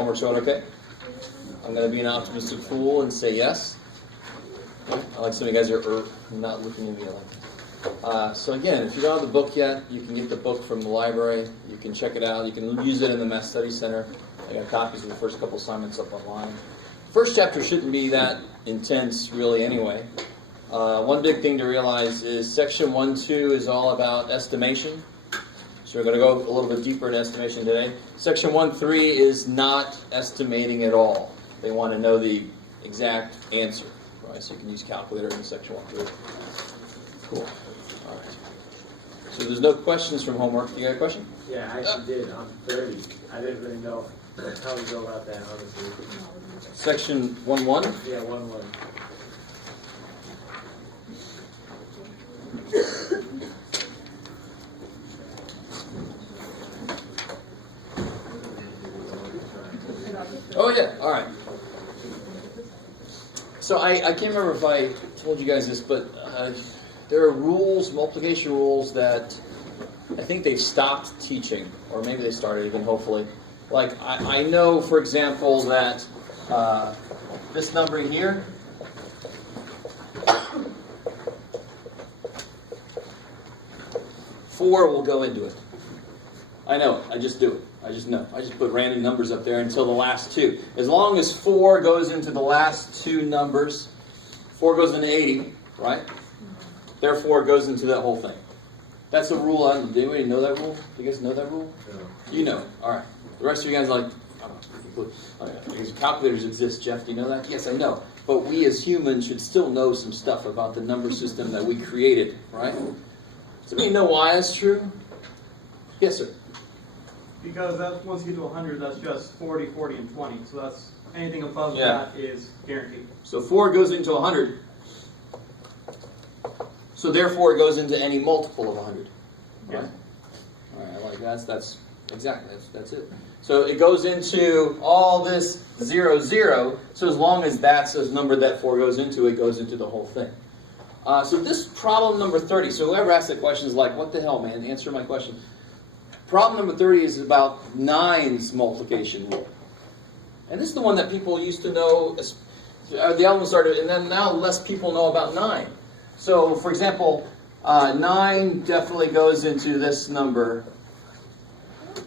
Homework's going okay? I'm going to be an optimistic fool and say yes. I like some of you guys are not looking at me like so again, if you don't have the book yet, you can get the book from the library. You can check it out. You can use it in the Math Study Center. I got copies of the first couple assignments up online. First chapter shouldn't be that intense really anyway. One big thing to realize is section 1-2 is all about estimation. So we're going to go a little bit deeper into estimation today. Section 1-3 is not estimating at all. They want to know the exact answer. Right? So you can use calculator in section 1-3. Cool. All right. So there's no questions from homework. You got a question? Yeah, I actually did on 30. I didn't really know how to go about that, honestly. Section 1-1? Yeah, 1-1. Oh yeah, all right. So I can't remember if I told you guys this, but there are rules, multiplication rules, that I think they've stopped teaching, or maybe they started again, hopefully. Like, I know, for example, that this number here, four will go into it. I know it. I just do it. I just know. I just put random numbers up there until the last two. As long as 4 goes into the last two numbers, 4 goes into 80, right? Therefore, it goes into that whole thing. That's a rule. Do anybody know that rule? Do you guys know that rule? No. You know it. All right. The rest of you guys are like, I don't know. Because calculators exist, Jeff. Do you know that? Yes, I know. But we as humans should still know some stuff about the number system that we created, right? Does anybody know why that's true? Yes, sir. Because that once you get to 100, that's just 40, 40, and 20. So that's anything above Yeah. that is guaranteed. So 4 goes into 100. So therefore, it goes into any multiple of 100. Right? Yes. All right. I like that. That's exactly. That's it. So it goes into all this 0, 0. So as long as that's a number that 4 goes into, it goes into the whole thing. So this problem number 30. So whoever asked that question is like, what the hell, man? Answer my question. Problem number 30 is about 9's multiplication rule. And this is the one that people used to know. The other one started, and then now less people know about 9. So, for example, 9 definitely goes into this number.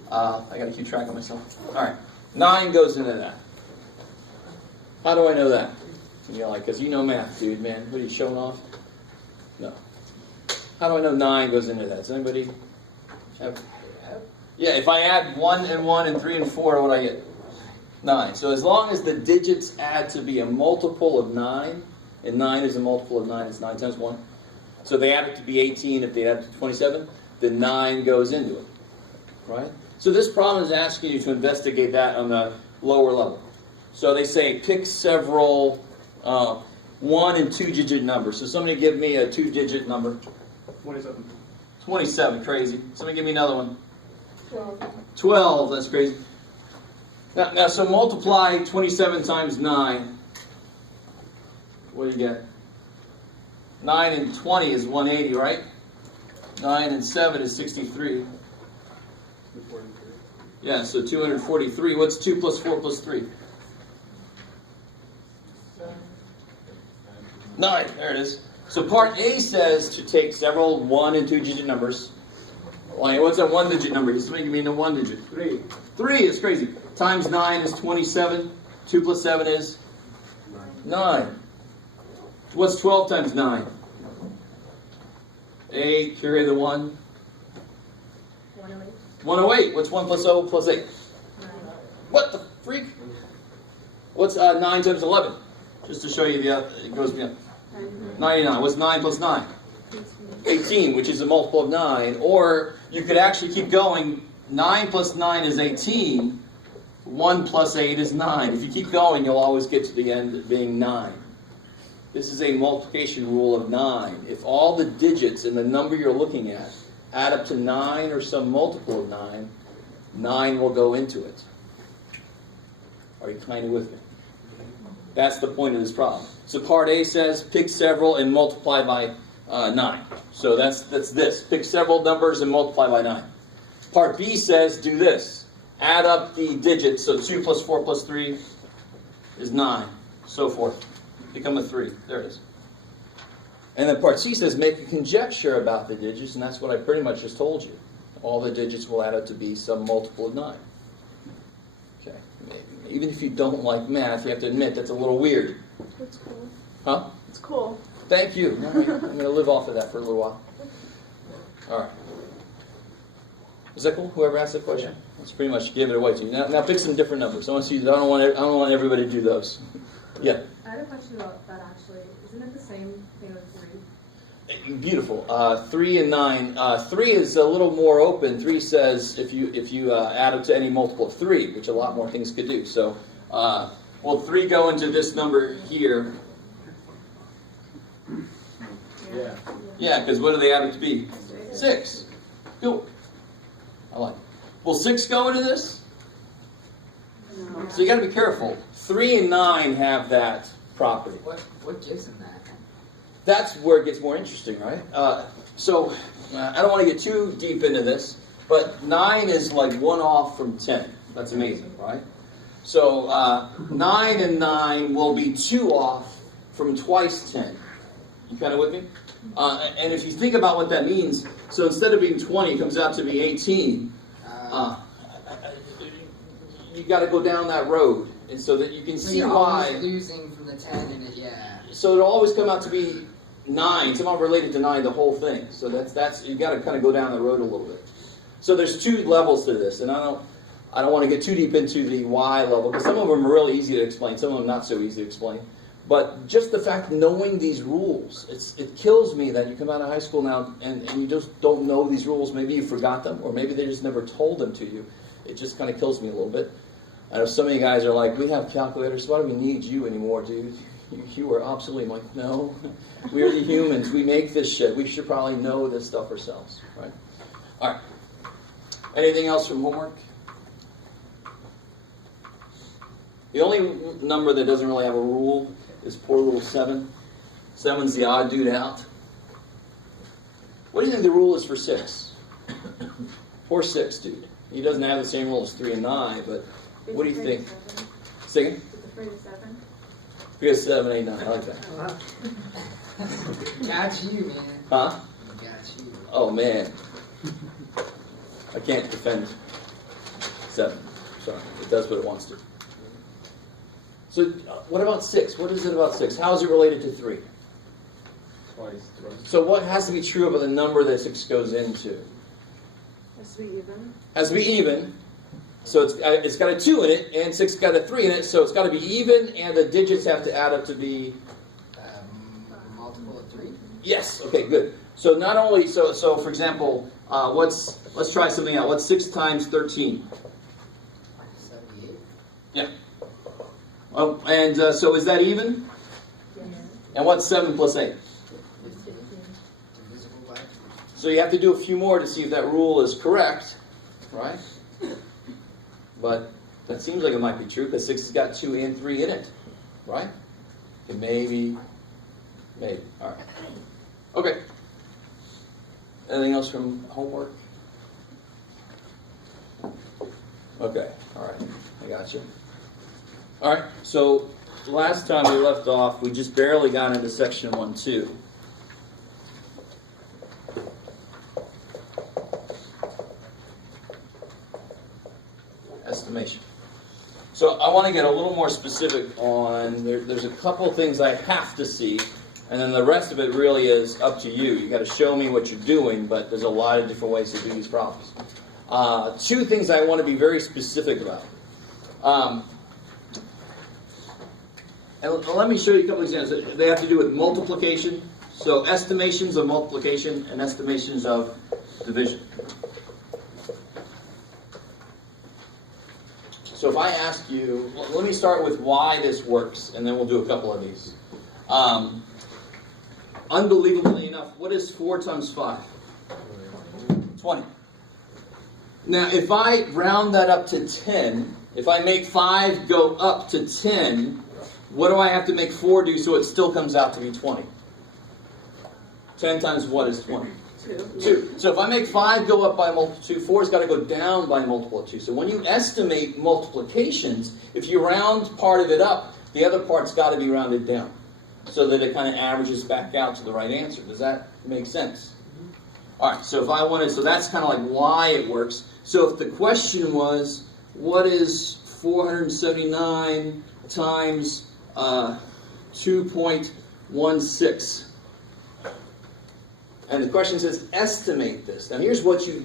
I got to keep track of myself. All right, 9 goes into that. How do I know that? And you're like, because you know math, dude, man. What are you showing off? No. How do I know 9 goes into that? Does anybody have? Yeah, if I add 1 and 1 and 3 and 4, what do I get? 9. So as long as the digits add to be a multiple of 9, and 9 is a multiple of 9, it's 9 times 1. So they add it to be 18, if they add it to 27, then 9 goes into it. Right? So this problem is asking you to investigate that on the lower level. So they say pick several 1 and 2-digit numbers. So somebody give me a 2-digit number. 27. 27, crazy. Somebody give me another one. 12. 12, that's crazy. Now, so multiply 27 times 9. What do you get? 9 and 20 is 180, right? 9 and 7 is 63. 243. Yeah, so 243. What's 2 plus 4 plus 3? 9. There it is. So part A says to take several 1 and 2-digit numbers. Like, what's a 1-digit number? Just make me a 1-digit. 3. 3 is crazy. Times 9 is 27. 2 plus 7 is 9. What's 12 times 9? 8. Carry the 1. 108. 108. What's 1 plus 0 plus 8? 9. What the freak? What's 9 times 11? Just to show you it goes beyond. 99. What's 9 plus 9? 18, which is a multiple of 9. Or you could actually keep going. 9 plus 9 is 18. 1 plus 8 is 9. If you keep going, you'll always get to the end being 9. This is a multiplication rule of 9. If all the digits in the number you're looking at add up to 9 or some multiple of 9, 9 will go into it. Are you kind of with me? That's the point of this problem. So part A says pick several and multiply by 9. So that's this. Pick several numbers and multiply by 9. Part B says do this. add up the digits, so 2 plus 4 plus 3 is 9, so forth. Become a 3. There it is. And then part C says make a conjecture about the digits, and that's what I pretty much just told you. All the digits will add up to be some multiple of 9. Okay. Even if you don't like math, you have to admit that's a little weird. That's cool. Huh? It's cool. Thank you. All right. I'm going to live off of that for a little while. All right. Is that cool? Whoever asked that question? Let's pretty much give it away to you. Now pick some different numbers. I want to see. I don't want everybody to do those. Yeah. I had a question about that actually. Isn't it the same thing with 3? Beautiful. 3 and 9. 3 is a little more open. 3 says if you add up to any multiple of 3, which a lot more things could do. So, will 3 go into this number here? Yeah. Yeah, because what do they add up to be? 6. Cool. I like it. Will 6 go into this? No. So you got to be careful. 3 and 9 have that property. What gives him that? That's where it gets more interesting, right? I don't want to get too deep into this, but 9 is like 1 off from 10. That's amazing, right? So 9 and 9 will be 2 off from twice 10. You kind of with me? And if you think about what that means, so instead of being 20, it comes out to be 18. You got to go down that road, and so that you can see you're why. always losing from the 10 and it, yeah. So it'll always come out to be 9, somehow related to 9, the whole thing. So that's you got to kind of go down the road a little bit. So there's 2 levels to this, and I don't want to get too deep into the why level, because some of them are really easy to explain, some of them not so easy to explain. But just the fact of knowing these rules, it kills me that you come out of high school now and you just don't know these rules. Maybe you forgot them, or maybe they just never told them to you. It just kind of kills me a little bit. I know some of you guys are like, we have calculators, why do we need you anymore, dude? You are obsolete. I'm like, no, we're the humans. We make this shit. We should probably know this stuff ourselves, right? All right. Anything else from homework? The only number that doesn't really have a rule is poor little 7. 7's the odd dude out. What do you think the rule is for 6? Poor 6, dude. He doesn't have the same rule as 3 and 9, but what do you think? Sing it? It's afraid of 7. Because 7, 8, 9. I like that. Got you, man. Huh? Got you. Oh, man. I can't defend 7. Sorry. It does what it wants to. So, what about 6? What is it about 6? How is it related to 3? Twice. So, what has to be true about the number that 6 goes into? Has to be even. Has to be even. So, it's got a 2 in it, and 6 got a 3 in it, so it's got to be even, and the digits have to add up to be... Multiple of 3? Yes. Okay, good. So, not only... So for example, let's try something out. What's 6 times 13? 78. Yeah. So is that even? Yes. And what's 7 plus 8? 15. Divisible by 2. So you have to do a few more to see if that rule is correct, right? But that seems like it might be true because 6 has got 2 and 3 in it, right? Okay, maybe. All right. Okay. Anything else from homework? Okay. All right. I got you. All right. So last time we left off, we just barely got into section 1-2. Estimation. So I want to get a little more specific on, there's a couple of things I have to see, and then the rest of it really is up to you. You got to show me what you're doing, but there's a lot of different ways to do these problems. 2 things I want to be very specific about. And let me show you a couple of examples. They have to do with multiplication. So estimations of multiplication and estimations of division. So if I ask you, let me start with why this works, and then we'll do a couple of these. Unbelievably enough, what is 4 times 5? 20. Now, if I round that up to 10, if I make 5 go up to 10, what do I have to make 4 do so it still comes out to be 20? 10 times what is 20? 2. 2. So if I make 5 go up by a multiple of 2, 4's got to go down by a multiple of 2. So when you estimate multiplications, if you round part of it up, the other part's got to be rounded down, so that it kind of averages back out to the right answer. Does that make sense? All right, so if I wanted, so that's kind of like why it works. So if the question was, what is 479 times 2.16? And the question says, estimate this. Now here's what you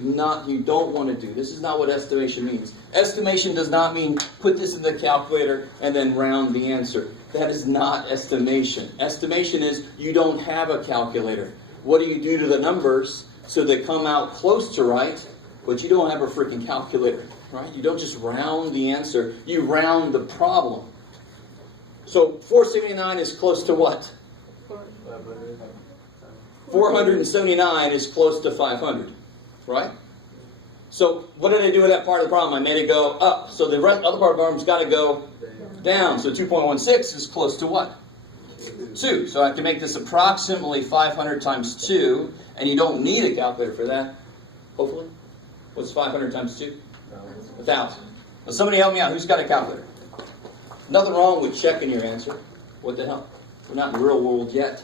don't want to do. This is not what estimation means. Estimation does not mean put this in the calculator and then round the answer. That is not estimation. Estimation is you don't have a calculator. What do you do to the numbers so they come out close to right, but you don't have a freaking calculator, right? You don't just round the answer. You round the problem. So 479 is close to what? 479 is close to 500, right? So what did I do with that part of the problem? I made it go up. So the other part of the problem's got to go down. So 2.16 is close to what? 2. So I can make this approximately 500 times 2, and you don't need a calculator for that, hopefully. What's 500 times 2? 1,000. Now somebody help me out. Who's got a calculator? Nothing wrong with checking your answer. What the hell? We're not in the real world yet.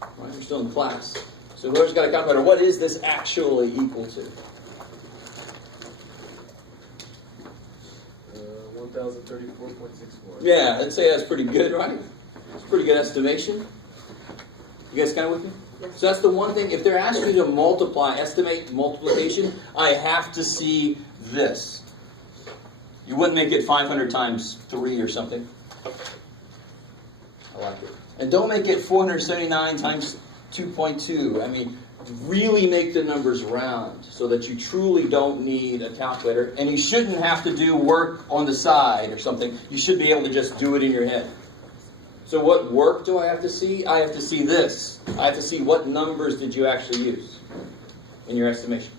Right? We're still in class. So whoever's got a calculator, what is this actually equal to? 1,034.64. Yeah, I'd say that's pretty good, right? It's a pretty good estimation. You guys kind of with me? So that's the one thing. If they're asking me to estimate multiplication, I have to see this. You wouldn't make it 500 times 3 or something. I like it. And don't make it 479 times 2.2. I mean, really make the numbers round so that you truly don't need a calculator. And you shouldn't have to do work on the side or something. You should be able to just do it in your head. So what work do I have to see? I have to see this. I have to see what numbers did you actually use in your estimation.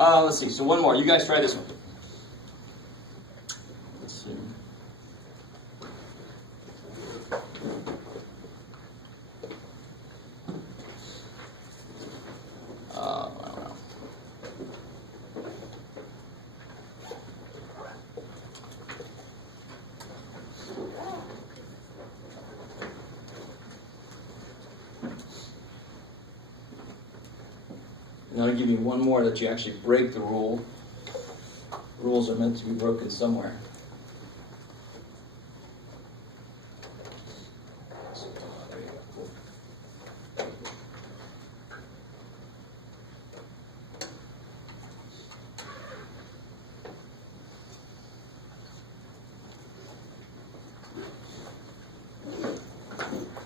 All right. Let's see. So one more. You guys try this one. Let's see. Wow. Now I'll give you one more that you actually break the rule. Rules are meant to be broken somewhere.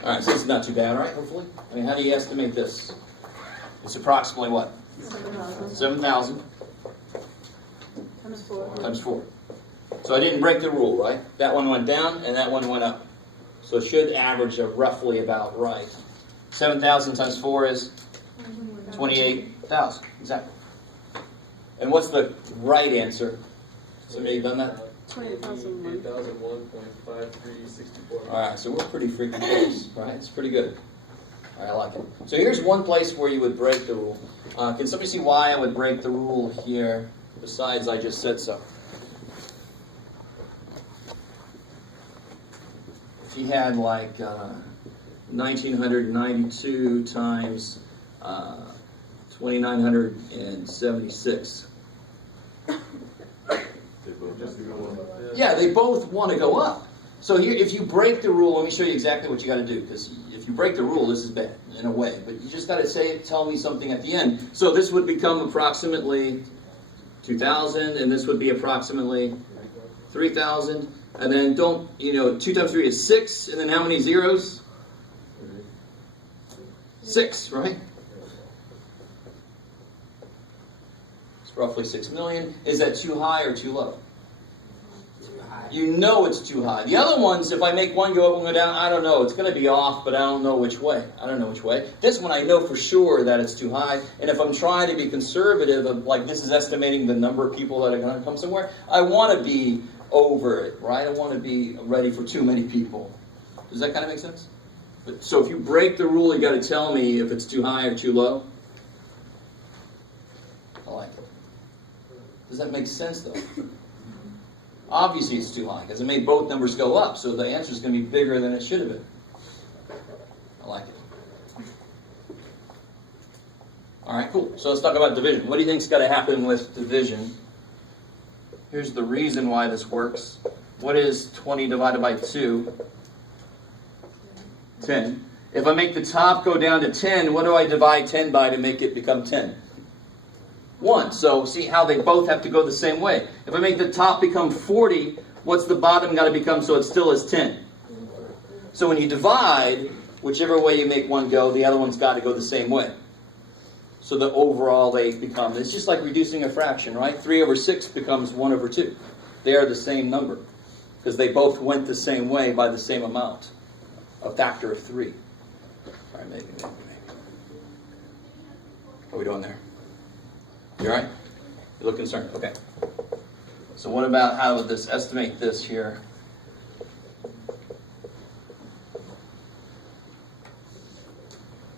All right, so this is not too bad, right? Hopefully. I mean, how do you estimate this? It's approximately what? 7,000 times 4. So I didn't break the rule, right? That one went down and that one went up. So it should average roughly about right. 7,000 times 4 is 28,000. Exactly. And what's the right answer? Somebody done that? 28,001. 8,001.5364. All right, so we're pretty freaking close, right? It's pretty good. All right, I like it. So here's one place where you would break the rule. Can somebody see why I would break the rule here, besides I just said so? If you had like 1,992 times 2,976. Yeah, they both want to go up. So here, if you break the rule, let me show you exactly what you got to do. Because if you break the rule, this is bad in a way. But you just got to tell me something at the end. So this would become approximately 2,000, and this would be approximately 3,000. And then 2 times 3 is 6. And then how many zeros? 6, right? It's roughly 6 million. Is that too high or too low? You know it's too high. The other ones, if I make one go up and go down, I don't know. It's going to be off, but I don't know which way. This one, I know for sure that it's too high. And if I'm trying to be conservative, like this is estimating the number of people that are going to come somewhere, I want to be over it, right? I want to be ready for too many people. Does that kind of make sense? So if you break the rule, you got to tell me if it's too high or too low. I like it. Does that make sense, though? Obviously it's too high, because it made both numbers go up, so the answer is going to be bigger than it should have been. I like it. All right, cool. So let's talk about division. What do you think's got to happen with division? Here's the reason why this works. What is 20 divided by 2? 10. If I make the top go down to 10, what do I divide 10 by to make it become 10? 1. So see how they both have to go the same way. If I make the top become 40, what's the bottom got to become so it still is 10? So when you divide, whichever way you make one go, the other one's got to go the same way. So the overall they become, it's just like reducing a fraction, right? 3 over 6 becomes 1 over 2. They are the same number because they both went the same way by the same amount. A factor of 3. All right, maybe. What are we doing there? You all right? You look concerned. Okay. So what about, how would this, estimate this here?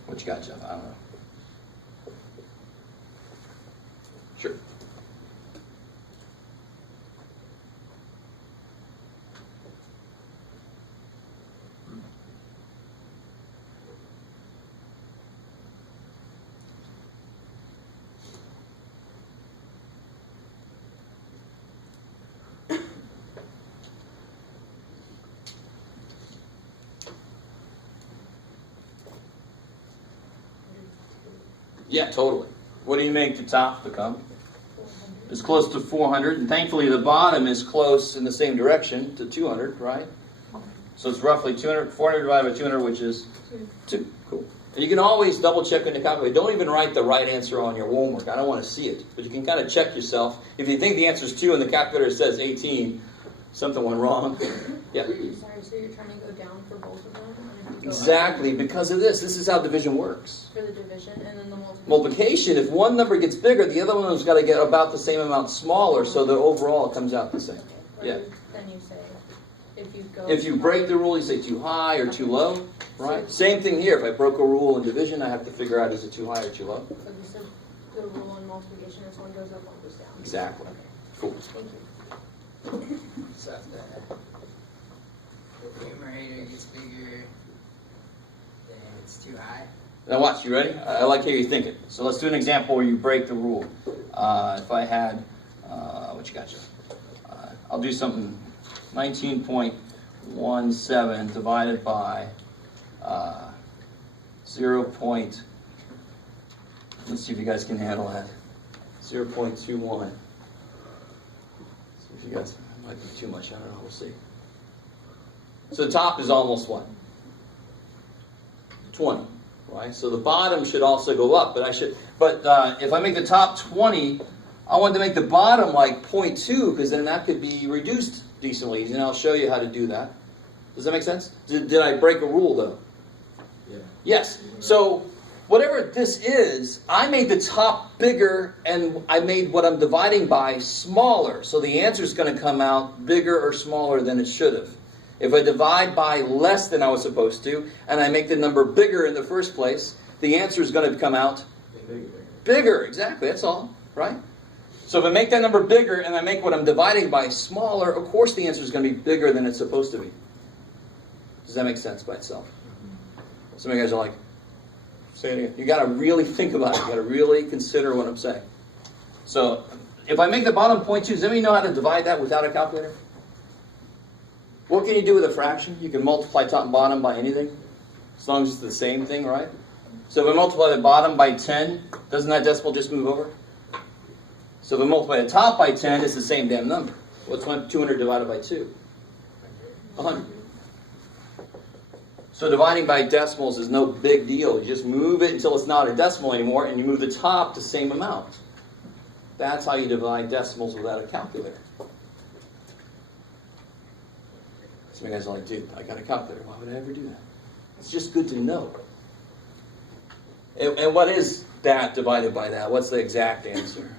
What you got, Jeff? I don't know. Sure. Yeah, totally. What do you make the top become? It's close to 400, and thankfully the bottom is close in the same direction to 200, right? So it's roughly 200, 400 divided by 200, which is 2. Cool. And you can always double check on your calculator. Don't even write the right answer on your homework. I don't want to see it. But you can kind of check yourself. If you think the answer is 2 and the calculator says 18, something went wrong. Yeah. Sorry, so you're trying to go down for both of them? And if you go Exactly, because of this. This is how division works. up for the division and then the multiplication. Multiplication, if one number gets bigger, the other one's got to get about the same amount smaller, so that overall it comes out the same. Okay. Yeah. Then you say, if you go... If you break the rule, you say too high or too low, right? Same thing here. If I broke a rule in division, I have to figure out is it too high or too low. So you said the rule in multiplication is one goes up, one goes down. Exactly. Okay. Cool. Thank you. So if the numerator gets bigger, then it's too high. Now watch, you ready? I like how you're thinking. So let's do an example where you break the rule. If I had, what you got, Jeff? I'll do something, 19.17 divided by 0. Let's see if you guys can handle that. 0.21. See if you guys, it might be too much, I don't know, we'll see. So the top is almost what? 20. Right? So the bottom should also go up, but if I make the top 20, I want to make the bottom like 0.2, because then that could be reduced decently, and I'll show you how to do that. Does that make sense? Did I break a rule, though? Yeah. Yes. So whatever this is, I made the top bigger, and I made what I'm dividing by smaller. So the answer is going to come out bigger or smaller than it should have. If I divide by less than I was supposed to, and I make the number bigger in the first place, the answer is going to come out bigger. Exactly, that's all, right? So if I make that number bigger and I make what I'm dividing by smaller, of course the answer is going to be bigger than it's supposed to be. Does that make sense by itself? Some of you guys are like, say it again. You got to really think about it. You got to really consider what I'm saying. So if I make the bottom 0.2, does anybody know how to divide that without a calculator? What can you do with a fraction? You can multiply top and bottom by anything, as long as it's the same thing, right? So if I multiply the bottom by 10, doesn't that decimal just move over? So if I multiply the top by 10, it's the same damn number. What's 200 divided by 2? 100. So dividing by decimals is no big deal. You just move it until it's not a decimal anymore, and you move the top the same amount. That's how you divide decimals without a calculator. Some guys are like, dude, I got a calculator. Why would I ever do that? It's just good to know. And what is that divided by that? What's the exact answer?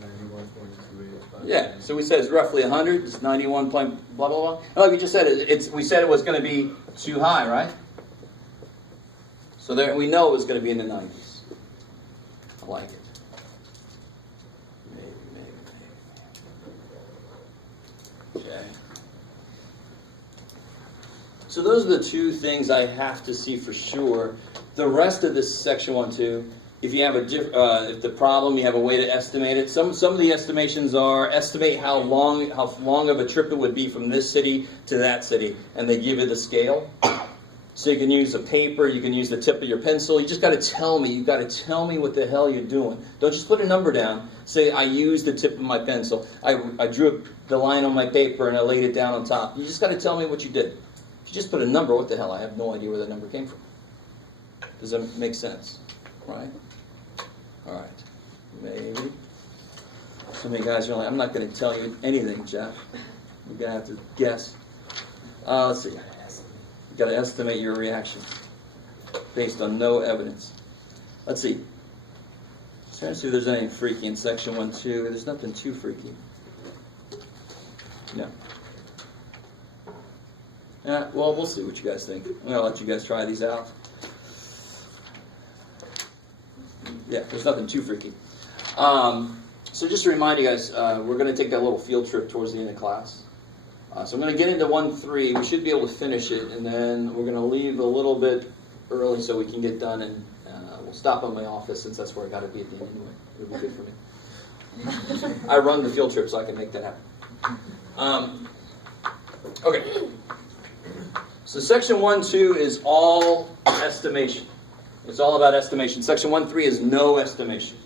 91.285. Yeah, so we said it's roughly 100. It's 91 point blah, blah, blah. And like we just said, we said it was going to be too high, right? So there, we know it was going to be in the 90s. I like it. Maybe. Okay. So those are the two things I have to see for sure. The rest of this section 1, 2, if you have if the problem, you have a way to estimate it. Some of the estimations are estimate how long of a trip it would be from this city to that city, and they give you the scale. So you can use a paper, you can use the tip of your pencil. You just got to tell me. You got to tell me what the hell you're doing. Don't just put a number down. Say I used the tip of my pencil. I drew the line on my paper and I laid it down on top. You just got to tell me what you did. If you just put a number, what the hell? I have no idea where that number came from. Does that make sense? Right? All right. Maybe. So many guys are like, I'm not going to tell you anything, Jeff. You're going to have to guess. Let's see. You got to estimate your reaction based on no evidence. Let's see. Trying to see if there's anything freaky in section 1, 2. There's nothing too freaky. No. Yeah, well, we'll see what you guys think. I'm going to let you guys try these out. Yeah, there's nothing too freaky. So just to remind you guys, we're going to take that little field trip towards the end of class. So I'm going to get into 1-3. We should be able to finish it, and then we're going to leave a little bit early so we can get done, and we'll stop at my office since that's where I got to be at the end anyway. It'll be good for me. I run the field trip, so I can make that happen. Okay. So section 1-2 is all estimation. It's all about estimation. Section 1-3 is no estimation.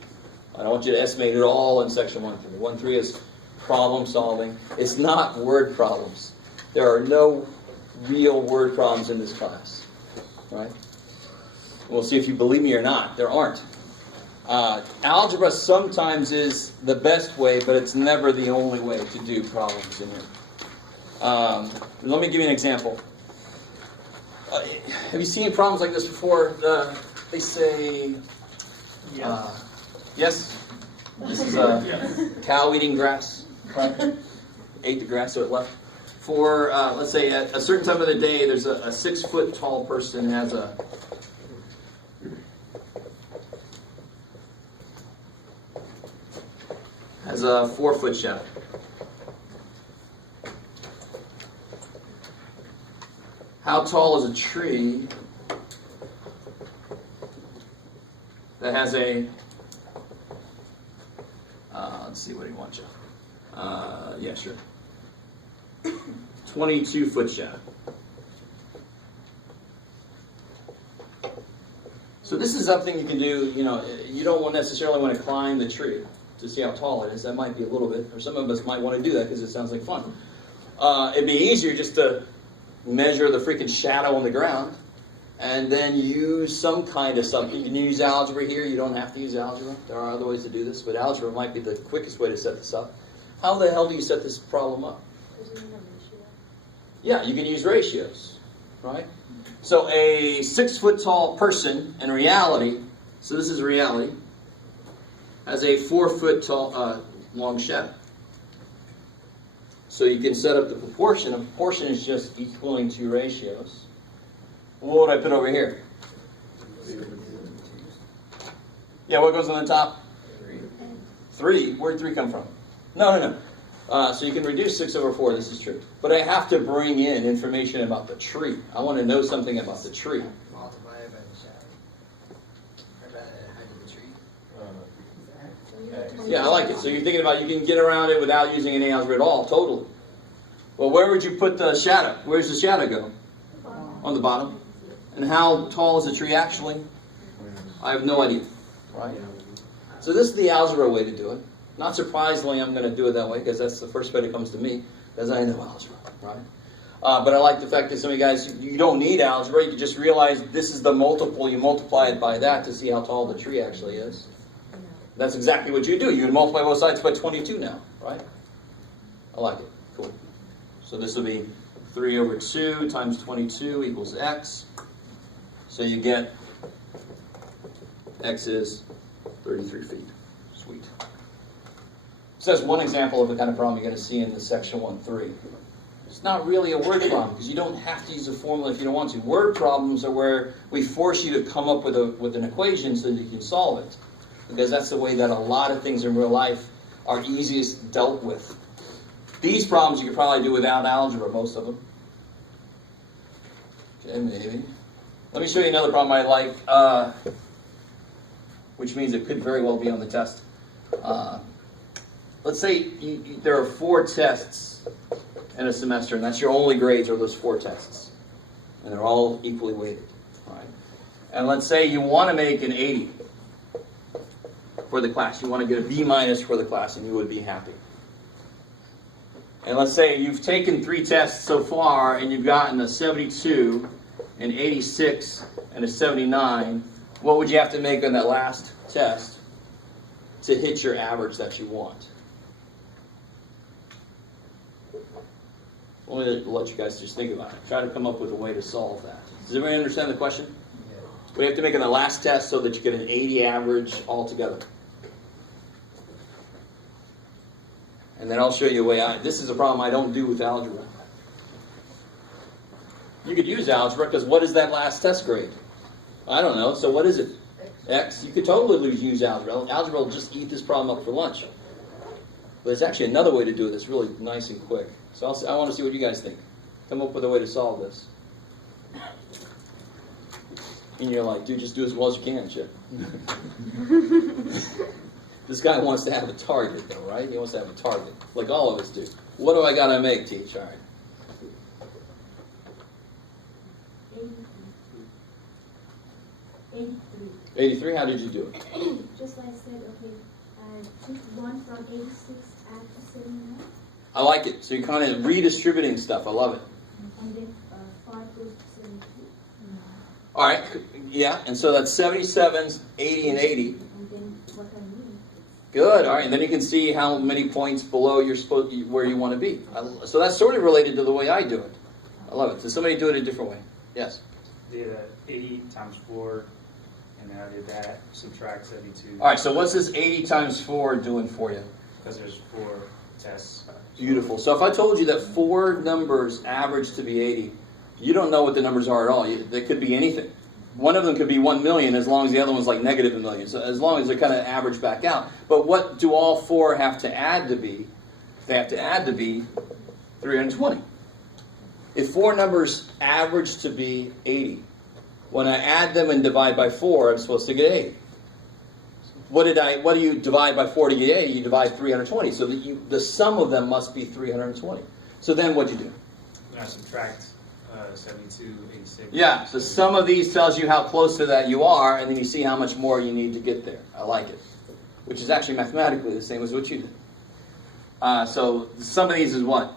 I don't want you to estimate it all in section 1-3. 1-3 is problem solving. It's not word problems. There are no real word problems in this class. Right? We'll see if you believe me or not. There aren't. Algebra sometimes is the best way, but it's never the only way to do problems in here. Let me give you an example. Have you seen problems like this before? They say, yes? This is a cow eating grass. Right? Ate the grass, so it left. For, let's say, at a certain time of the day, there's a 6-foot tall person has a 4-foot shadow. How tall is a tree that has a, let's see, what do you want, Jeff? Yeah, sure. 22-foot shadow. So this is something you can do, you don't necessarily want to climb the tree to see how tall it is. That might be a little bit, or some of us might want to do that because it sounds like fun. It'd be easier just to measure the freaking shadow on the ground and then use some kind of something. You can use algebra here. You don't have to use algebra. There are other ways to do this, but algebra might be the quickest way to set this up. How the hell do you set this problem up? Yeah, you can use ratios, right? So a 6-foot tall person in reality, so this is reality, has a 4-foot tall long shadow. So you can set up the proportion. A proportion is just equaling two ratios. What would I put over here? Yeah, what goes on the top? 3. Where'd 3 come from? No. So you can reduce 6 over 4. This is true. But I have to bring in information about the tree. I want to know something about the tree. Multiply it by the shadow. Or by the height of the tree. Yeah, I like it. So you're thinking about you can get around it without using any algebra at all, totally. Well, where would you put the shadow? Where's the shadow go? On the bottom. And how tall is the tree actually? I have no idea. Right? So this is the algebra way to do it. Not surprisingly, I'm going to do it that way because that's the first way that comes to me, because I know algebra, right? But I like the fact that some of you guys, you don't need algebra. You can just realize this is the multiple. You multiply it by that to see how tall the tree actually is. That's exactly what you do. You multiply both sides by 22 now, right? I like it. Cool. So this will be 3 over 2 times 22 equals x. So you get x is 33 feet. Sweet. So that's one example of the kind of problem you're going to see in the section 1-3. It's not really a word problem because you don't have to use a formula if you don't want to. Word problems are where we force you to come up with an equation so that you can solve it. Because that's the way that a lot of things in real life are easiest dealt with. These problems you could probably do without algebra, most of them. Okay, maybe. Let me show you another problem I like, which means it could very well be on the test. Let's say there are 4 tests in a semester, and that's your only grades are those 4 tests. And they're all equally weighted. Right? And let's say you want to make an 80 for the class. You want to get a B minus for the class, and you would be happy. And let's say you've taken 3 tests so far, and you've gotten a 72, an 86, and a 79. What would you have to make on that last test to hit your average that you want? Let me let you guys just think about it. Try to come up with a way to solve that. Does everybody understand the question? Yeah. What do you have to make on the last test so that you get an 80 average altogether? And then I'll show you a way this is a problem I don't do with algebra. You could use algebra because what is that last test grade? I don't know. So what is it? X. You could totally use algebra. Algebra will just eat this problem up for lunch. But there's actually another way to do it that's really nice and quick. So I want to see what you guys think. Come up with a way to solve this. And you're like, dude, just do as well as you can, Chip. This guy wants to have a target, though, right? He wants to have a target, like all of us do. What do I got to make, Teach? All right. 83. 83, how did you do it? Just like I said, okay, I took 1 from 86, add to 79, I like it. So you're kind of redistributing stuff. I love it. and then 5 goes to 72. All right. Yeah, and so that's 77s, 80, and 80. And then what I need Good. All right. And then you can see how many points below where you want to be. So that's sort of related to the way I do it. I love it. Does somebody do it a different way? Yes. Did 80 times 4, and then I did that, subtract 72. All right. So what's this 80 times 4 doing for you? Because there's 4 tests. Beautiful. So if I told you that 4 numbers average to be 80, you don't know what the numbers are at all. They could be anything. One of them could be 1 million as long as the other one's like negative a million. So as long as they're kind of average back out. But what do all 4 have to add to be? They have to add to be 320. If 4 numbers average to be 80, when I add them and divide by 4, I'm supposed to get 80. What do you divide by 4 to get 80? You divide 320. So that the sum of them must be 320. So then what'd you do? Then I subtract 72, 86. Yeah, so sum of these tells you how close to that you are, and then you see how much more you need to get there. I like it. Which is actually mathematically the same as what you did. So the sum of these is what?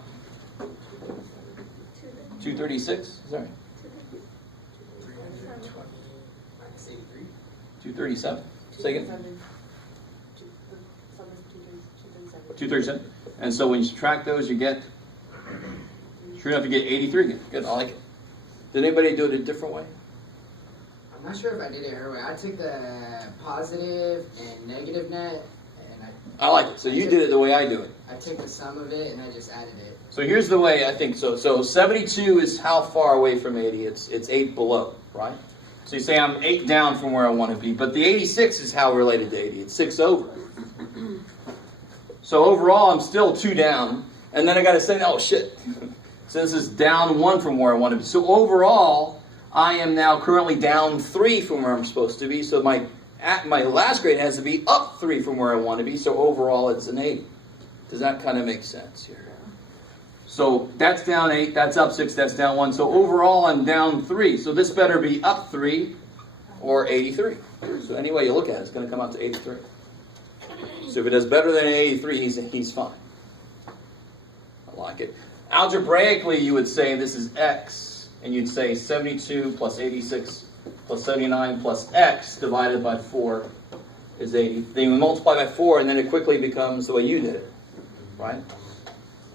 236? Is that right? 237? Say again? 237. And so when you subtract those, you get, sure enough, you get 83 again. Good, I like it. Did anybody do it a different way? I'm not sure if I did it her way. I took the positive and negative net, and I like it. So you did it the way I do it. I took the sum of it, and I just added it. So here's the way I think so. So 72 is how far away from 80? It's 8 below, right? So you say I'm 8 down from where I want to be. But the 86 is how related to 80. It's 6 over. So overall, I'm still 2 down. And then I got to say, oh, shit. So this is down 1 from where I want to be. So overall, I am now currently down 3 from where I'm supposed to be. So my last grade has to be up 3 from where I want to be. So overall, it's an 80. Does that kind of make sense here? So that's down 8, that's up 6, that's down 1. So overall, I'm down 3. So this better be up 3 or 83. So any way you look at it, it's going to come out to 83. So if it does better than 83, he's fine. I like it. Algebraically, you would say this is x, and you'd say 72 plus 86 plus 79 plus x divided by 4 is 80. Then you multiply by 4, and then it quickly becomes the way you did it. Right?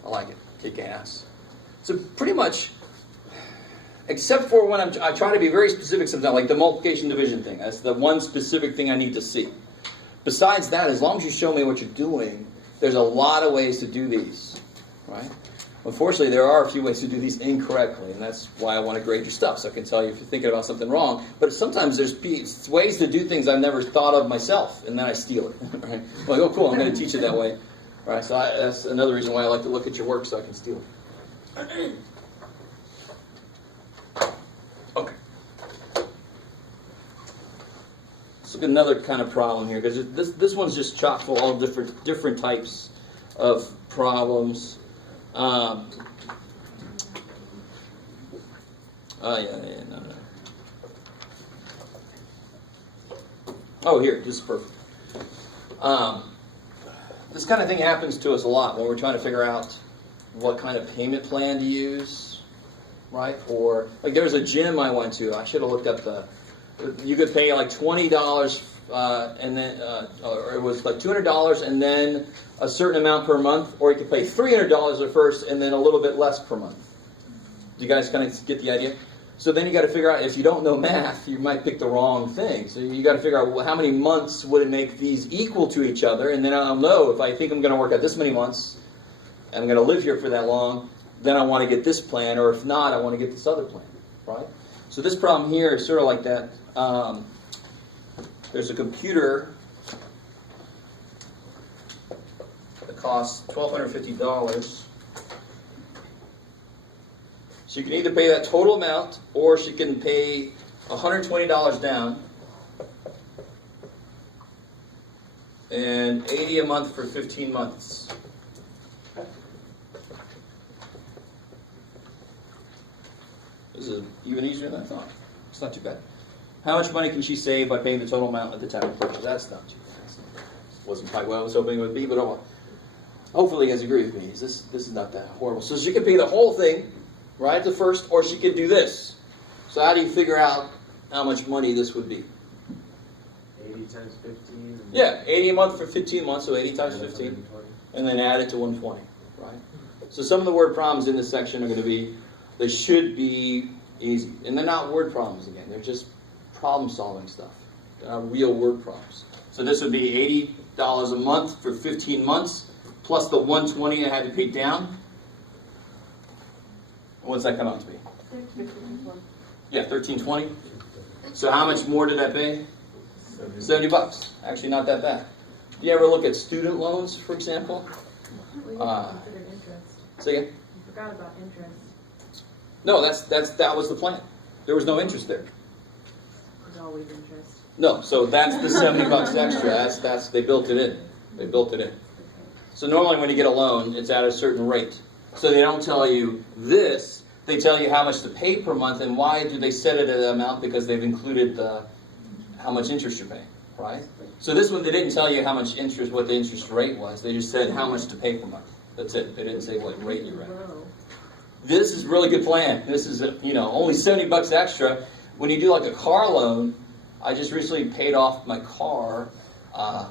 I like it. Kick ass. So pretty much, except for when I try to be very specific sometimes, like the multiplication division thing. That's the one specific thing I need to see. Besides that, as long as you show me what you're doing, there's a lot of ways to do these. Right? Unfortunately, there are a few ways to do these incorrectly, and that's why I want to grade your stuff, so I can tell you if you're thinking about something wrong. But sometimes there's ways to do things I've never thought of myself, and then I steal it. Right? I'm like, oh, cool, I'm going to teach it that way. Right? So that's another reason why I like to look at your work, so I can steal it. Okay. Let's look at another kind of problem here, because this one's just chock full of all different types of problems. No. Oh, here, this is perfect. This kind of thing happens to us a lot when we're trying to figure out what kind of payment plan to use, right? Or, like, there's a gym I went to. I should have looked up you could pay like $20, and then, or it was like $200, and then a certain amount per month, or you could pay $300 at first, and then a little bit less per month. Do you guys kind of get the idea? So then you got to figure out, if you don't know math, you might pick the wrong thing. So you got to figure out, well, how many months would it make these equal to each other, and then I'll know if I think I'm going to work out this many months, and I'm going to live here for that long, then I want to get this plan, or if not, I want to get this other plan, right? So this problem here is sort of like that. There's a computer that costs $1,250. She can either pay that total amount, or she can pay $120 down and $80 a month for 15 months. This is even easier than I thought. It's not too bad. How much money can she save by paying the total amount at the time of purchase? That's not too bad. Wasn't quite what I was hoping it would be, but oh well. Hopefully you guys agree with me. This is not that horrible. So she could pay the whole thing right at the first, or she could do this. So how do you figure out how much money this would be? 80 times 15. Yeah, 80 a month for 15 months, so 80 times 15. And then add it to 120, right? So some of the word problems in this section are going to be, they should be easy. And they're not word problems again. They're just problem-solving stuff. They're not real word problems. So this would be $80 a month for 15 months, plus the $120 I had to pay down. What's that come out to be? Yeah, $13.20. So how much more did that pay? $70. Actually, not that bad. Do you ever look at student loans, for example? Well, you considered interest. Say again? You forgot about interest. No, that was the plan. There was no interest there. There's always interest. No, so that's the $70 extra. That's they built it in. They built it in. So normally when you get a loan, it's at a certain rate. So they don't tell you this. They tell you how much to pay per month, and why do they set it at that amount? Because they've included how much interest you're paying, right? So this one, they didn't tell you how much interest, what the interest rate was. They just said how much to pay per month. That's it. They didn't say what rate you're at. This is a really good plan. This is only $70 extra. When you do like a car loan, I just recently paid off my car,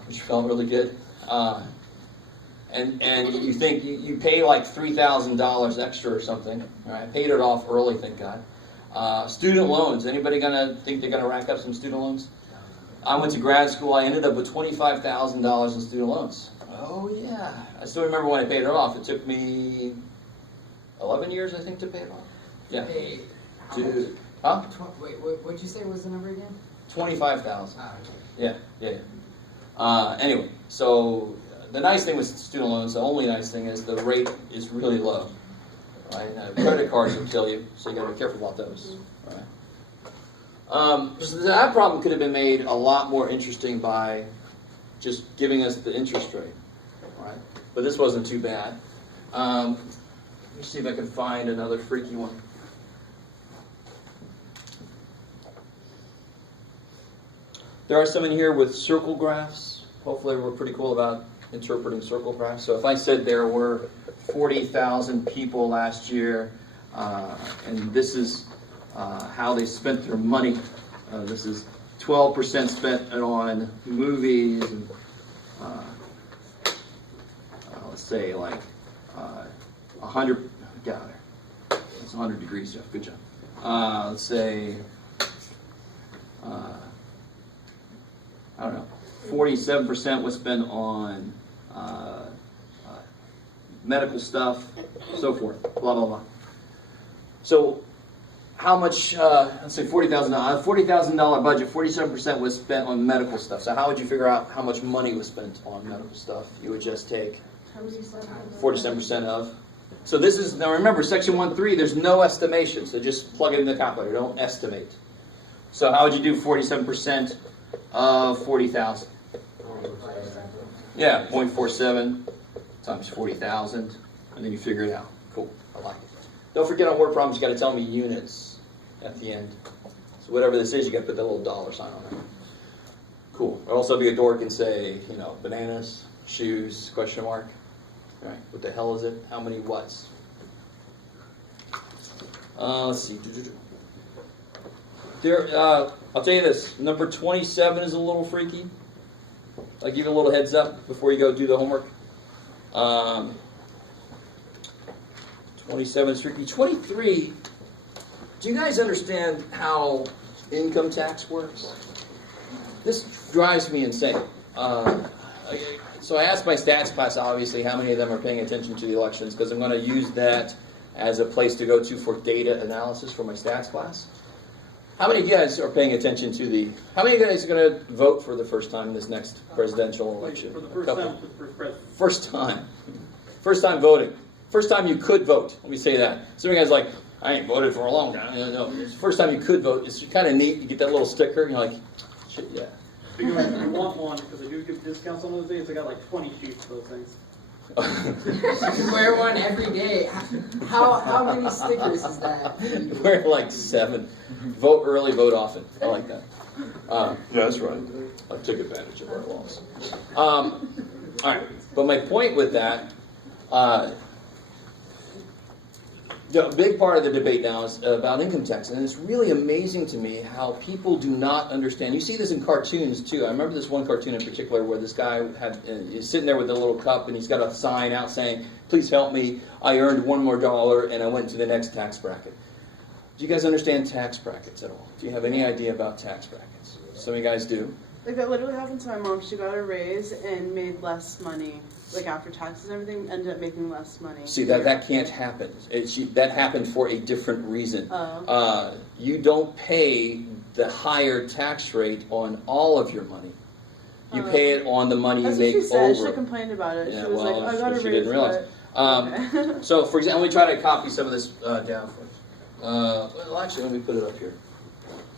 which felt really good. And you think you pay like $3,000 extra or something. Right? I paid it off early, thank God. Student loans. Anybody gonna think they're gonna rack up some student loans? I went to grad school. I ended up with $25,000 in student loans. Oh yeah. I still remember when I paid it off. It took me 11 years, I think, to pay it off. Yeah. Hey, how Dude. much? Huh? Wait, what'd you say was the number again? 25,000. Ah, okay. Yeah. Anyway, so the nice thing with student loans, the only nice thing is the rate is really low. Right? Credit cards will kill you, so you got to be careful about those. Right? So that problem could have been made a lot more interesting by just giving us the interest rate. Right? But this wasn't too bad. Let me see if I can find another freaky one. There are some in here with circle graphs. Hopefully we're pretty cool about interpreting circle graphs. So if I said there were 40,000 people last year, and this is how they spent their money. This is 12% spent on movies, and let's say like 100, got it. It's 100 degrees, Jeff. Good job. Let's say, I don't know, 47% was spent on medical stuff, so forth, blah, blah, blah. So how much, let's say $40,000, $40,000 budget, 47% was spent on medical stuff. So how would you figure out how much money was spent on medical stuff? You would just take 47% of. So this is, now remember, section 1.3, there's no estimation. So just plug it in the calculator, don't estimate. So how would you do 47% of 40,000? Yeah, 0.47 times 40,000, and then you figure it out. Cool, I like it. Don't forget on word problems, you got to tell me units at the end. So whatever this is, you got to put that little dollar sign on it. Cool. Or also be a dork and say, you know, bananas, shoes, question mark. All right, what the hell is it? How many whats? Let's see. There, I'll tell you this. Number 27 is a little freaky. I'll give you a little heads up before you go do the homework. 27 is freaky. 23, do you guys understand how income tax works? This drives me insane. So I asked my stats class, obviously, how many of them are paying attention to the elections, because I'm going to use that as a place to go to for data analysis for my stats class. How many of you guys are paying attention to the... How many of you guys are going to vote for the first time in this next presidential election? For the first time, for the first president. First time. First time voting. First time you could vote. Let me say that. Some of you guys are like, I ain't voted for a long time. No, it's the first time you could vote. It's kind of neat. You get that little sticker, and you're like, shit, yeah. If you want one, because they do give discounts on those days, I got like 20 sheets of those things. You wear one every day. How many stickers is that? You wear like 7. Vote early, vote often. I like that. Yeah, that's right. I took advantage of our laws. All right, but my point with that, the big part of the debate now is about income tax, and it's really amazing to me how people do not understand. You see this in cartoons too. I remember this one cartoon in particular where this guy is sitting there with a little cup, and he's got a sign out saying, "Please help me. I earned $1 more, and I went to the next tax bracket." Do you guys understand tax brackets at all? Do you have any idea about tax brackets? Some of you guys do. Like that literally happened to my mom. She got a raise and made less money. Like after taxes and everything, ended up making less money. See, that can't happen. That happened for a different reason. Oh. You don't pay the higher tax rate on all of your money. You pay it on the money you make That's what she said. over. She complained about it. Yeah, She was well, like, I got a she raise, didn't realize. but... So, for example, let me try to copy some of this down for us. Well, actually, let me put it up here.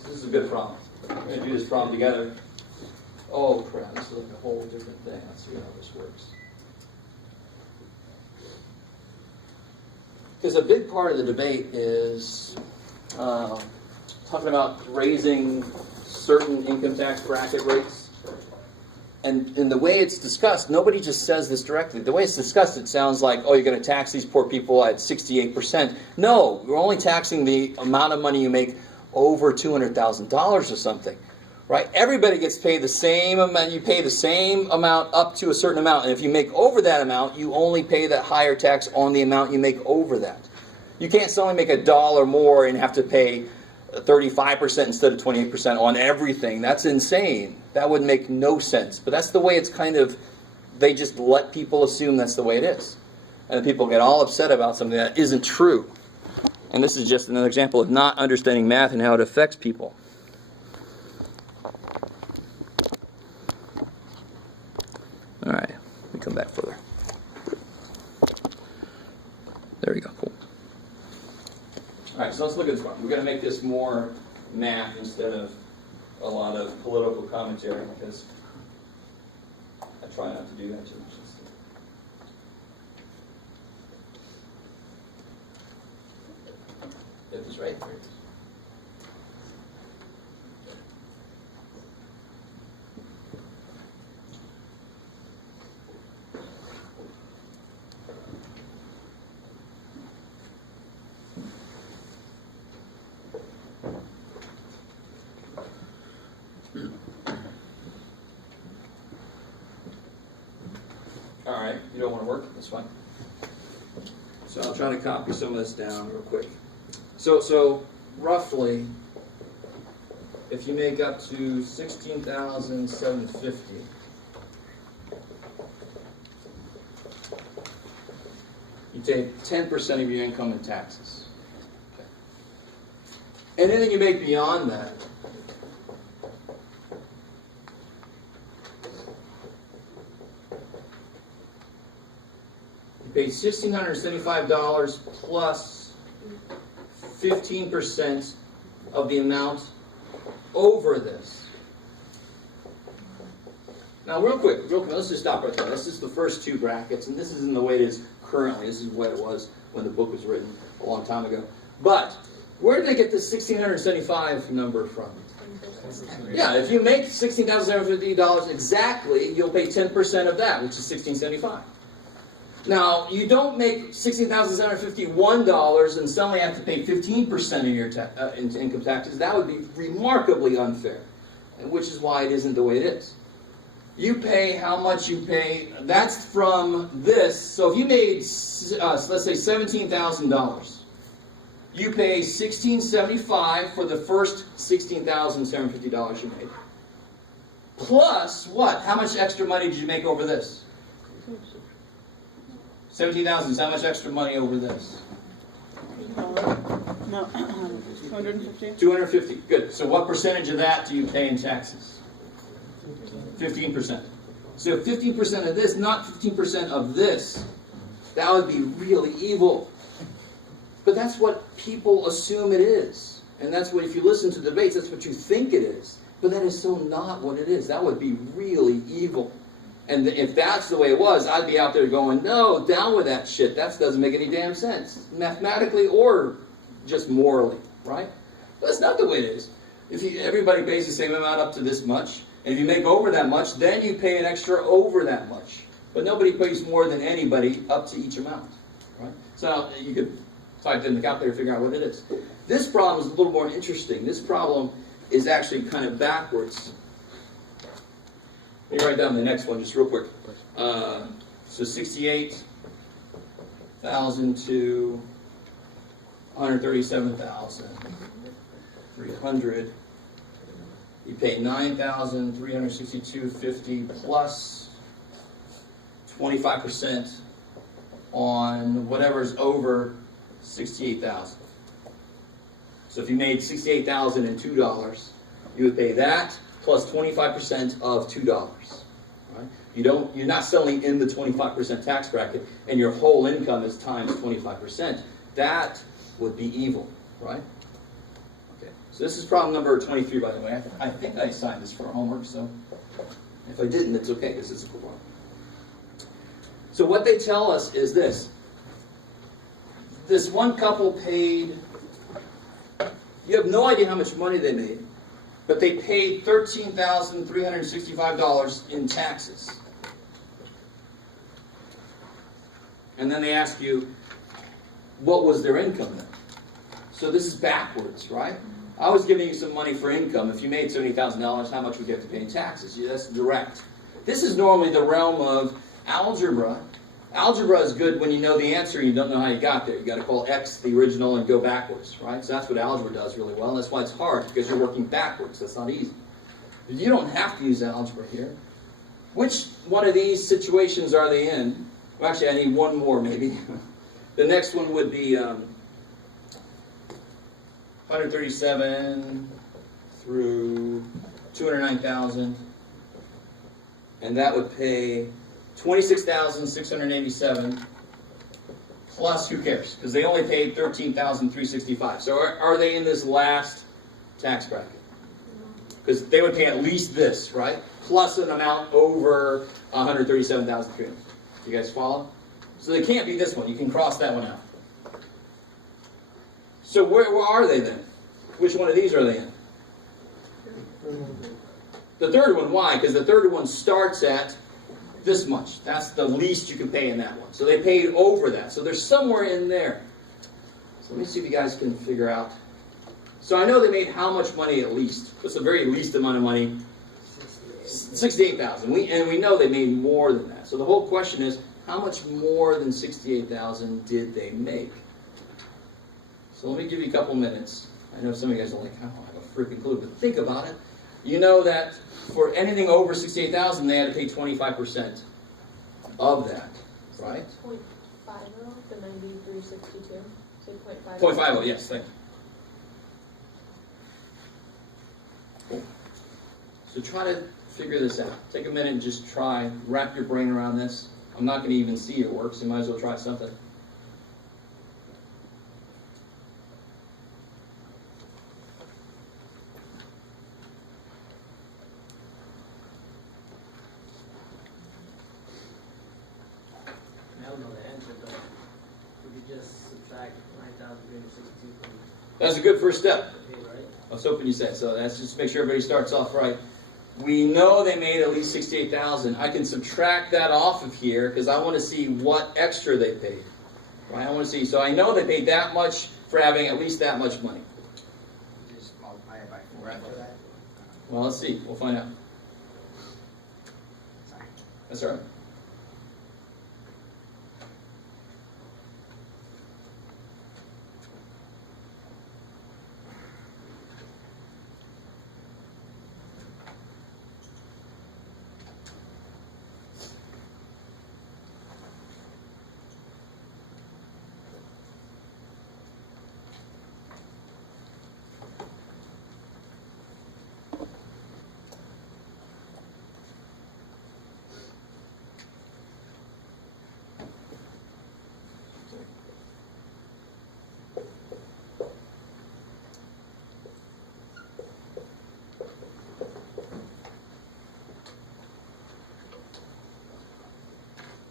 This is a good problem. We're going to do this problem together. Oh, crap. This is like a whole different thing. Let's see how this works. Because a big part of the debate is talking about raising certain income tax bracket rates. And in the way it's discussed, nobody just says this directly. The way it's discussed, it sounds like, oh, you're going to tax these poor people at 68%. No, you're only taxing the amount of money you make over $200,000 or something. Right? Everybody gets paid the same amount. You pay the same amount up to a certain amount. And if you make over that amount, you only pay that higher tax on the amount you make over that. You can't suddenly make $1 more and have to pay 35% instead of 28% on everything. That's insane. That would make no sense. But that's the way it's kind of, they just let people assume that's the way it is. And people get all upset about something that isn't true. And this is just another example of not understanding math and how it affects people. All right, let me come back further. There we go, cool. All right, so let's look at this one. We're going to make this more math instead of a lot of political commentary, because I try not to do that too much. Get this right? There it is. All right, you don't want to work? That's fine. So I'll try to copy some of this down real quick. So roughly, if you make up to $16,750, take 10% of your income in taxes. Okay. Anything you make beyond that, you pay $1,675 plus 15% of the amount over this. Now, real quick, let's just stop right there. This is the first two brackets, and this isn't the way it is currently. This is what it was when the book was written a long time ago. But where did they get this $1,675 number from? Yeah, if you make $16,750 exactly, you'll pay 10% of that, which is $1,675. Now, you don't make $16,751 and suddenly have to pay 15% of your income taxes. That would be remarkably unfair, which is why it isn't the way it is. You pay how much you pay. That's from this. So if you made, let's say, $17,000, you pay $1,675 for the first $16,750 you made. Plus what? How much extra money did you make over this? 17,000 is how much extra money over this? No, 250. 250. Good. So what percentage of that do you pay in taxes? 15%. So 15% of this, not 15% of this, that would be really evil. But that's what people assume it is. And that's what, if you listen to the debates, that's what you think it is. But that is so not what it is. That would be really evil. And if that's the way it was, I'd be out there going, no, down with that shit. That doesn't make any damn sense. Mathematically or just morally, right? But that's not the way it is. Everybody pays the same amount up to this much. And if you make over that much, then you pay an extra over that much. But nobody pays more than anybody up to each amount, right? So you could type it in the calculator to figure out what it is. This problem is a little more interesting. This problem is actually kind of backwards. Let me write down the next one just real quick. So 68,000 to 137,300. You pay $9,362.50 plus 25% on whatever's over $68,000. So if you made $68,002, you would pay that plus 25% of $2. Right? You're not selling in the 25% tax bracket, and your whole income is times 25%. That would be evil, right? Okay. So this is problem number 23, by the way. I think I assigned this for homework, so if I didn't, it's okay, because it's a cool one. So what they tell us is this. This one couple paid, you have no idea how much money they made, but they paid $13,365 in taxes. And then they ask you, what was their income then? So this is backwards, right? I was giving you some money for income. If you made $70,000, how much would you have to pay in taxes? Yeah, that's direct. This is normally the realm of algebra. Algebra is good when you know the answer and you don't know how you got there. You got to call X the original and go backwards, right? So that's what algebra does really well. And that's why it's hard, because you're working backwards. That's not easy. You don't have to use algebra here. Which one of these situations are they in? Well, actually, I need one more maybe. The next one would be 137 through 209,000, and that would pay 26,687 plus, who cares? Because they only paid 13,365. So are they in this last tax bracket? Because they would pay at least this, right? Plus an amount over 137,300. You guys follow? So they can't be this one. You can cross that one out. So where are they then? Which one of these are they in? The third one. Why? Because the third one starts at this much. That's the least you can pay in that one. So they paid over that. So they're somewhere in there. So let me see if you guys can figure out. So I know they made how much money at least? What's the very least amount of money? 68,000. And we know they made more than that. So the whole question is, how much more than 68,000 did they make? So let me give you a couple minutes. I know some of you guys are like, I don't have a freaking clue, but think about it. You know that for anything over 68,000, they had to pay 25% of that, right? 6.5 the 9362, say 0.50. 0.50, yes, thank you. Cool. So try to figure this out. Take a minute and just try, wrap your brain around this. I'm not going to even see your work, so you might as well try something. I don't know the answer, but we could just subtract 9,362 from That's a good first step. the pay, right? I was hoping you said so. That's just to make sure everybody starts off right. We know they made at least 68,000. I can subtract that off of here because I want to see what extra they paid. Right? I want to see. So I know they paid that much for having at least that much money. Just multiply it by 4 after that. Well, let's see. We'll find out. Sorry. That's all right.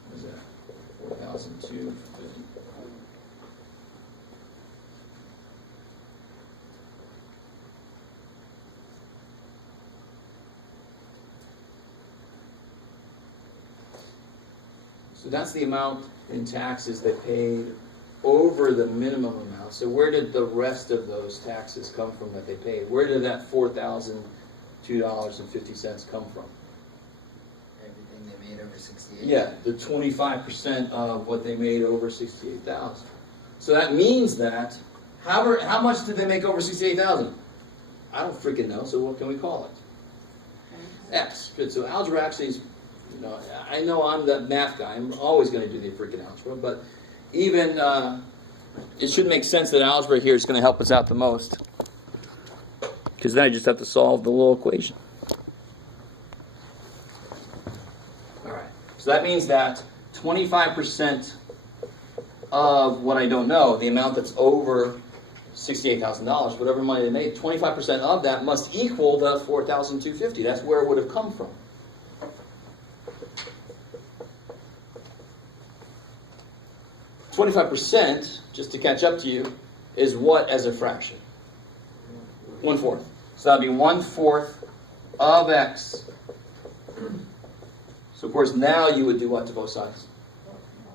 What is that? 4,250. So that's the amount in taxes they paid over the minimum amount. So where did the rest of those taxes come from that they paid? Where did that $4,002.50 come from? Everything they made over 68. Yeah, the 25% of what they made over 68,000. So that means that how much did they make over 68,000? I don't freaking know. So what can we call it? X. Good. So algebra actually is, I know I'm the math guy. I'm always going to do the freaking algebra, but even it should make sense that algebra here is going to help us out the most, because then I just have to solve the little equation. All right. So that means that 25% of what I don't know, the amount that's over $68,000, whatever money they made, 25% of that must equal the $4,250. That's where it would have come from. %, just to catch up to you, is what as a fraction? 1/4. So that'd be 1/4 of x. So of course now you would do what to both sides?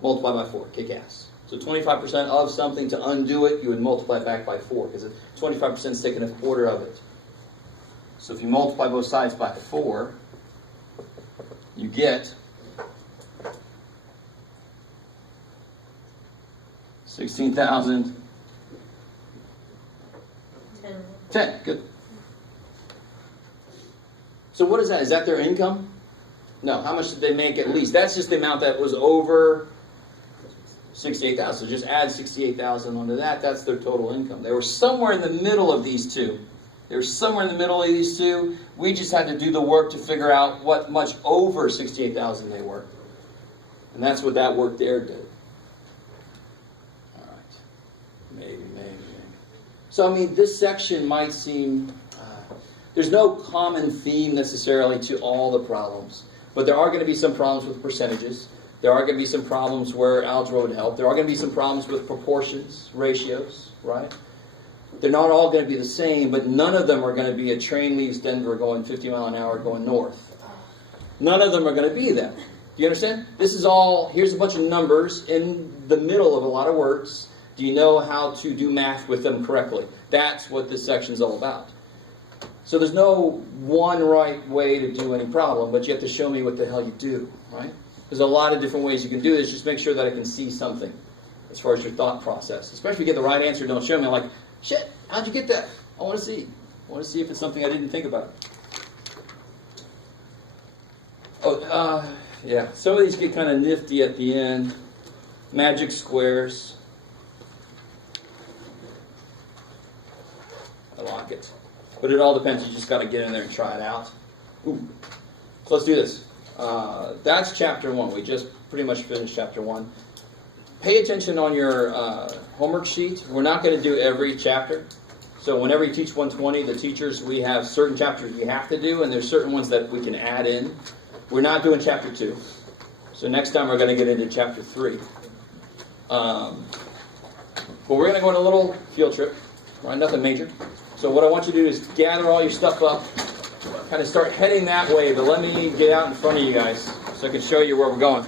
Multiply by 4, kick ass. So 25% of something, to undo it, you would multiply it back by 4, because 25% is taking 1/4 of it. So if you multiply both sides by 4, you get 16,010. 10, good. So what is that? Is that their income? No. How much did they make at least? That's just the amount that was over 68,000. So just add 68,000 onto that. That's their total income. They were somewhere in the middle of these two. They were somewhere in the middle of these two. We just had to do the work to figure out what much over 68,000 they were. And that's what that work there did. All right. Maybe. So, I mean, this section might seem... there's no common theme necessarily to all the problems. But there are going to be some problems with percentages. There are going to be some problems where algebra would help. There are going to be some problems with proportions, ratios, right? They're not all going to be the same, but none of them are going to be a train leaves Denver going 50 miles an hour going north. None of them are going to be that. Do you understand? This is all, here's a bunch of numbers in the middle of a lot of words. Do you know how to do math with them correctly? That's what this section is all about. So there's no one right way to do any problem, but you have to show me what the hell you do, right? There's a lot of different ways you can do this. Just make sure that I can see something as far as your thought process. Especially if you get the right answer, don't show me. I'm like, shit, how'd you get that? I want to see. I want to see if it's something I didn't think about. Oh, yeah. Some of these get kind of nifty at the end. magic squares. I like it. But it all depends. You just got to get in there and try it out. Ooh. So let's do this. That's chapter 1. We just pretty much finished chapter 1. Pay attention on your homework sheet. We're not going to do every chapter. So whenever you teach 120, the teachers, we have certain chapters you have to do, and there's certain ones that we can add in. We're not doing chapter 2. So next time we're going to get into chapter 3. But we're going to go on a little field trip. Right? Nothing major. So what I want you to do is gather all your stuff up, kind of start heading that way, but let me get out in front of you guys so I can show you where we're going.